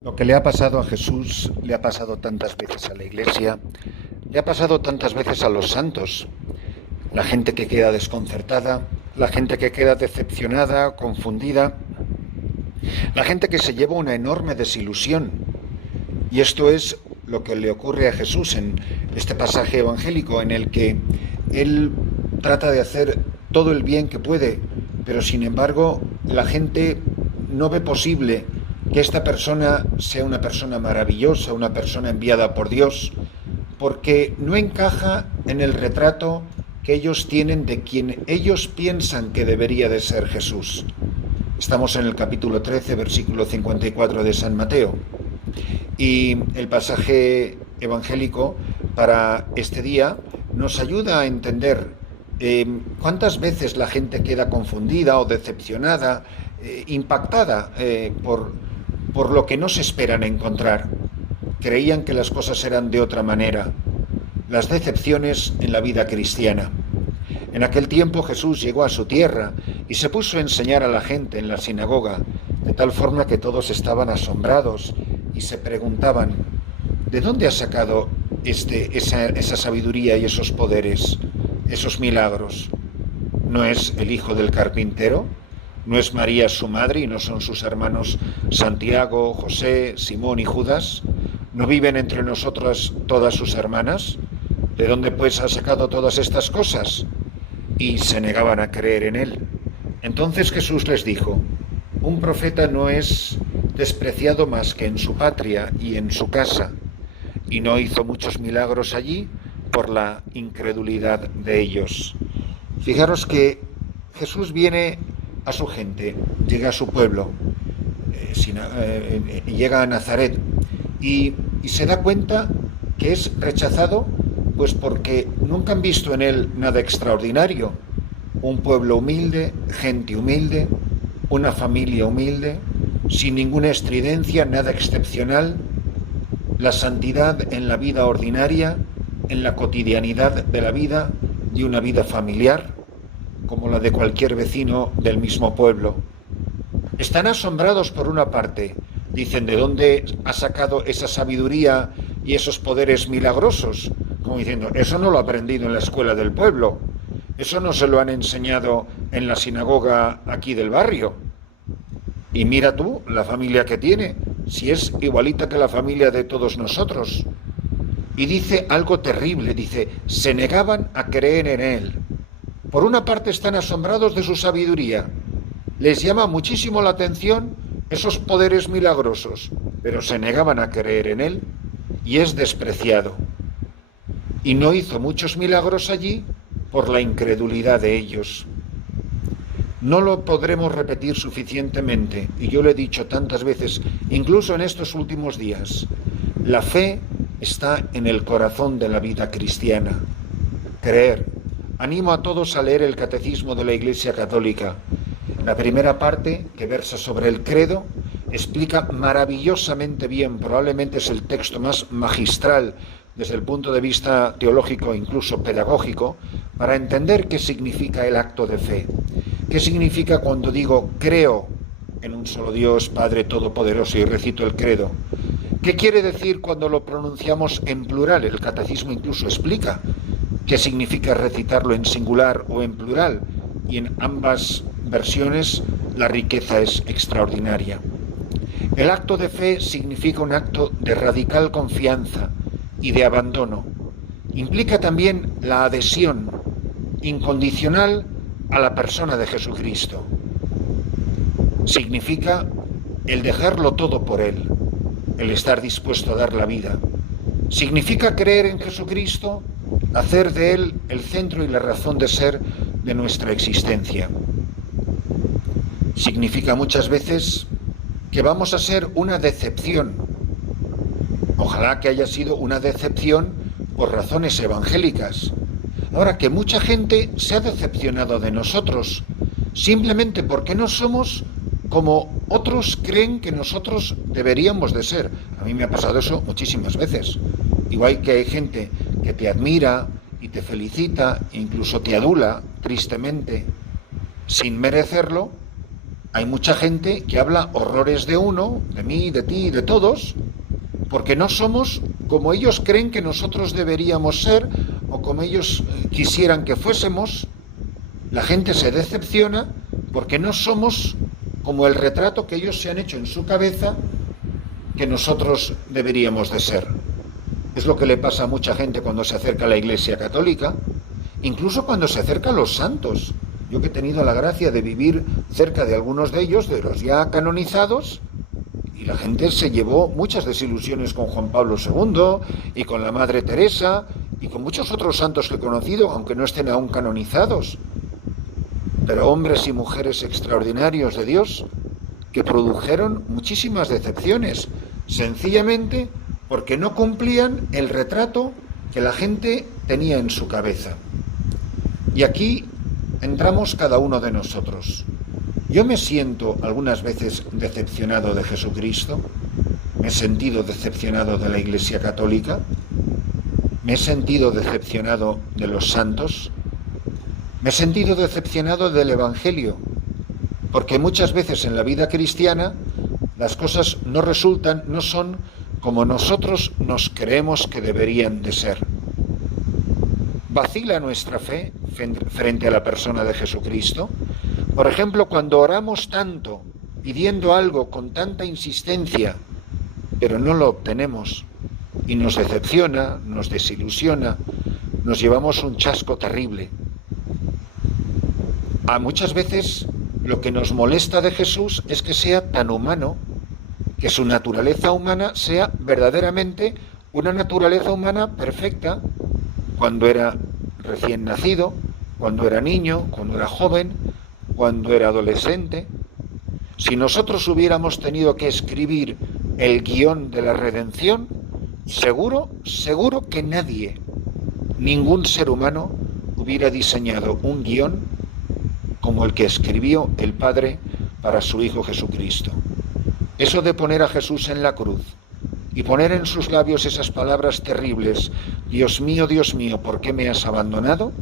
Lo que le ha pasado a Jesús le ha pasado tantas veces a la Iglesia, le ha pasado tantas veces a los santos. La gente que queda desconcertada, la gente que queda decepcionada, confundida, la gente que se lleva una enorme desilusión. Y esto es lo que le ocurre a Jesús en este pasaje evangélico en el que él trata de hacer todo el bien que puede, pero sin embargo la gente no ve posible que esta persona sea una persona maravillosa, una persona enviada por Dios, porque no encaja en el retrato que ellos tienen de quien ellos piensan que debería de ser Jesús. Estamos en el capítulo 13, versículo 54 de San Mateo. Y el pasaje evangélico para este día nos ayuda a entender cuántas veces la gente queda confundida o decepcionada, impactada por lo que no se esperan encontrar. Creían que las cosas eran de otra manera. Las decepciones en la vida cristiana. En aquel tiempo Jesús llegó a su tierra y se puso a enseñar a la gente en la sinagoga, de tal forma que todos estaban asombrados y se preguntaban: ¿de dónde ha sacado esa sabiduría y esos poderes, esos milagros? ¿No es el hijo del carpintero? ¿No es María su madre y no son sus hermanos Santiago, José, Simón y Judas? ¿No viven entre nosotras todas sus hermanas? ¿De dónde pues ha sacado todas estas cosas? Y se negaban a creer en él. Entonces Jesús les dijo: un profeta no es despreciado más que en su patria y en su casa, y no hizo muchos milagros allí por la incredulidad de ellos. Fijaros que Jesús viene a su gente, llega a su pueblo, llega a Nazaret y se da cuenta que es rechazado pues porque nunca han visto en él nada extraordinario. Un pueblo humilde, gente humilde, una familia humilde, sin ninguna estridencia, nada excepcional. La santidad en la vida ordinaria, en la cotidianidad de la vida, de una vida familiar, como la de cualquier vecino del mismo pueblo. Están asombrados por una parte, dicen: ¿de dónde ha sacado esa sabiduría y esos poderes milagrosos? Como diciendo: eso no lo ha aprendido en la escuela del pueblo, eso no se lo han enseñado en la sinagoga aquí del barrio. Y mira tú la familia que tiene, si es igualita que la familia de todos nosotros. Y dice algo terrible, dice: se negaban a creer en él. Por una parte están asombrados de su sabiduría, les llama muchísimo la atención esos poderes milagrosos, pero se negaban a creer en él y es despreciado. Y no hizo muchos milagros allí por la incredulidad de ellos. No lo podremos repetir suficientemente, y yo lo he dicho tantas veces, incluso en estos últimos días. La fe está en el corazón de la vida cristiana. Creer. Animo a todos a leer el Catecismo de la Iglesia Católica. La primera parte, que versa sobre el credo, explica maravillosamente bien, probablemente es el texto más magistral desde el punto de vista teológico, incluso pedagógico, para entender qué significa el acto de fe. ¿Qué significa cuando digo creo en un solo Dios, Padre Todopoderoso, y recito el credo? ¿Qué quiere decir cuando lo pronunciamos en plural? El catecismo incluso explica qué significa recitarlo en singular o en plural, y en ambas versiones la riqueza es extraordinaria. El acto de fe significa un acto de radical confianza y de abandono. Implica también la adhesión incondicional a la persona de Jesucristo. Significa el dejarlo todo por Él, el estar dispuesto a dar la vida. Significa creer en Jesucristo, hacer de Él el centro y la razón de ser de nuestra existencia. Significa muchas veces que vamos a ser una decepción. Ojalá que haya sido una decepción por razones evangélicas. Ahora, que mucha gente se ha decepcionado de nosotros, simplemente porque no somos como otros creen que nosotros deberíamos de ser. A mí me ha pasado eso muchísimas veces. Igual que hay gente que te admira y te felicita, incluso te adula tristemente, sin merecerlo, Hay mucha gente que habla horrores de uno, de mí, de ti, de todos, porque no somos como ellos creen que nosotros deberíamos ser o como ellos quisieran que fuésemos. La gente se decepciona porque no somos como el retrato que ellos se han hecho en su cabeza que nosotros deberíamos de ser. Es lo que le pasa a mucha gente cuando se acerca a la Iglesia Católica, incluso cuando se acerca a los santos. Yo que he tenido la gracia de vivir cerca de algunos de ellos, de los ya canonizados, y la gente se llevó muchas desilusiones con Juan Pablo II y con la Madre Teresa y con muchos otros santos que he conocido, aunque no estén aún canonizados. Pero hombres y mujeres extraordinarios de Dios que produjeron muchísimas decepciones, sencillamente porque no cumplían el retrato que la gente tenía en su cabeza. Y aquí entramos cada uno de nosotros. Yo me siento algunas veces decepcionado de Jesucristo, me he sentido decepcionado de la Iglesia Católica, me he sentido decepcionado de los santos, me he sentido decepcionado del Evangelio, porque muchas veces en la vida cristiana las cosas no resultan, no son como nosotros nos creemos que deberían de ser. ¿Vacila nuestra fe frente a la persona de Jesucristo? Por ejemplo, cuando oramos tanto, pidiendo algo con tanta insistencia, pero no lo obtenemos, y nos decepciona, nos desilusiona, nos llevamos un chasco terrible. Muchas veces lo que nos molesta de Jesús es que sea tan humano, que su naturaleza humana sea verdaderamente una naturaleza humana perfecta, cuando era recién nacido, cuando era niño, cuando era joven, cuando era adolescente. Si nosotros hubiéramos tenido que escribir el guión de la redención, seguro que nadie, ningún ser humano, hubiera diseñado un guión como el que escribió el Padre para su Hijo Jesucristo. Eso de poner a Jesús en la cruz y poner en sus labios esas palabras terribles, Dios mío, ¿por qué me has abandonado?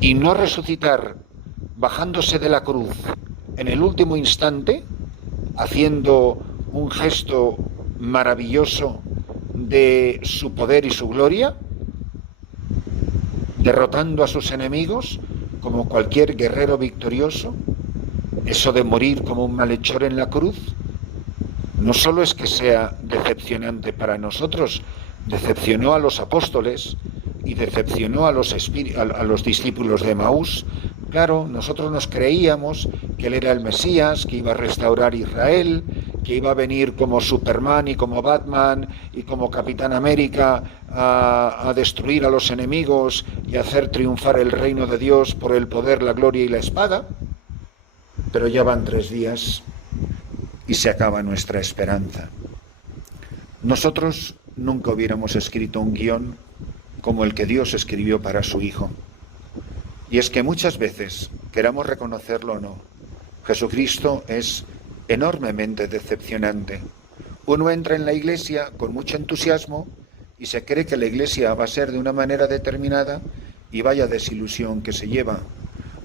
Y no resucitar bajándose de la cruz en el último instante, haciendo un gesto maravilloso de su poder y su gloria, derrotando a sus enemigos como cualquier guerrero victorioso. Eso de morir como un malhechor en la cruz, no solo es que sea decepcionante para nosotros, decepcionó a los apóstoles y decepcionó a los discípulos de Emaús. Claro, nosotros nos creíamos que él era el Mesías, que iba a restaurar Israel, que iba a venir como Superman y como Batman y como Capitán América a destruir a los enemigos y a hacer triunfar el reino de Dios por el poder, la gloria y la espada. Pero ya van 3 días y se acaba nuestra esperanza. Nosotros nunca hubiéramos escrito un guión como el que Dios escribió para su Hijo. Y es que muchas veces, queramos reconocerlo o no, Jesucristo es enormemente decepcionante. Uno entra en la iglesia con mucho entusiasmo y se cree que la iglesia va a ser de una manera determinada y vaya desilusión que se lleva.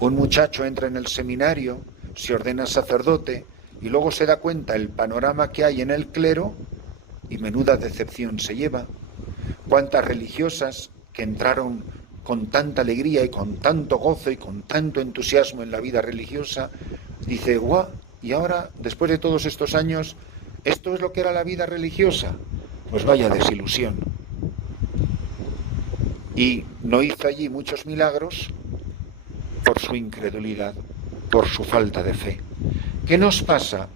Un muchacho entra en el seminario, se ordena sacerdote y luego se da cuenta el panorama que hay en el clero y menuda decepción se lleva. Cuántas religiosas que entraron con tanta alegría y con tanto gozo y con tanto entusiasmo en la vida religiosa, dice, guau, y ahora, después de todos estos años, ¿esto es lo que era la vida religiosa? Pues vaya desilusión. Y no hizo allí muchos milagros por su incredulidad, por su falta de fe. ¿Qué nos pasa?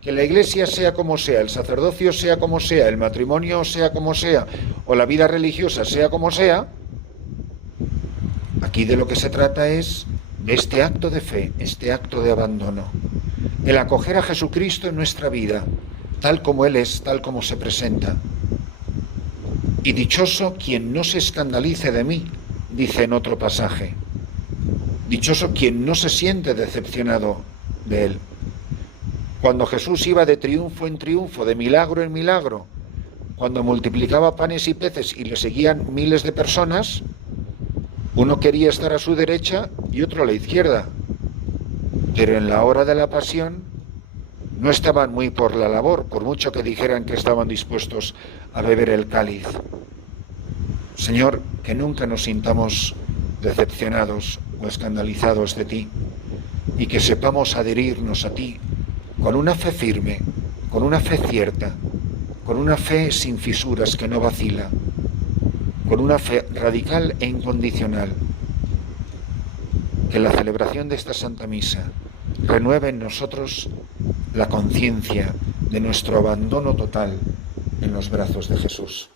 Que la iglesia sea como sea, el sacerdocio sea como sea, el matrimonio sea como sea, o la vida religiosa sea como sea, aquí de lo que se trata es de este acto de fe, este acto de abandono, el acoger a Jesucristo en nuestra vida, tal como Él es, tal como se presenta. Y dichoso quien no se escandalice de mí, dice en otro pasaje. Dichoso quien no se siente decepcionado de Él. Cuando Jesús iba de triunfo en triunfo, de milagro en milagro, cuando multiplicaba panes y peces y le seguían miles de personas, uno quería estar a su derecha y otro a la izquierda. pero en la hora de la pasión no estaban muy por la labor, por mucho que dijeran que estaban dispuestos a beber el cáliz. Señor, que nunca nos sintamos decepcionados o escandalizados de ti, y que sepamos adherirnos a ti con una fe firme, con una fe cierta, con una fe sin fisuras que no vacila, con una fe radical e incondicional. Que la celebración de esta Santa Misa renueve en nosotros la conciencia de nuestro abandono total en los brazos de Jesús.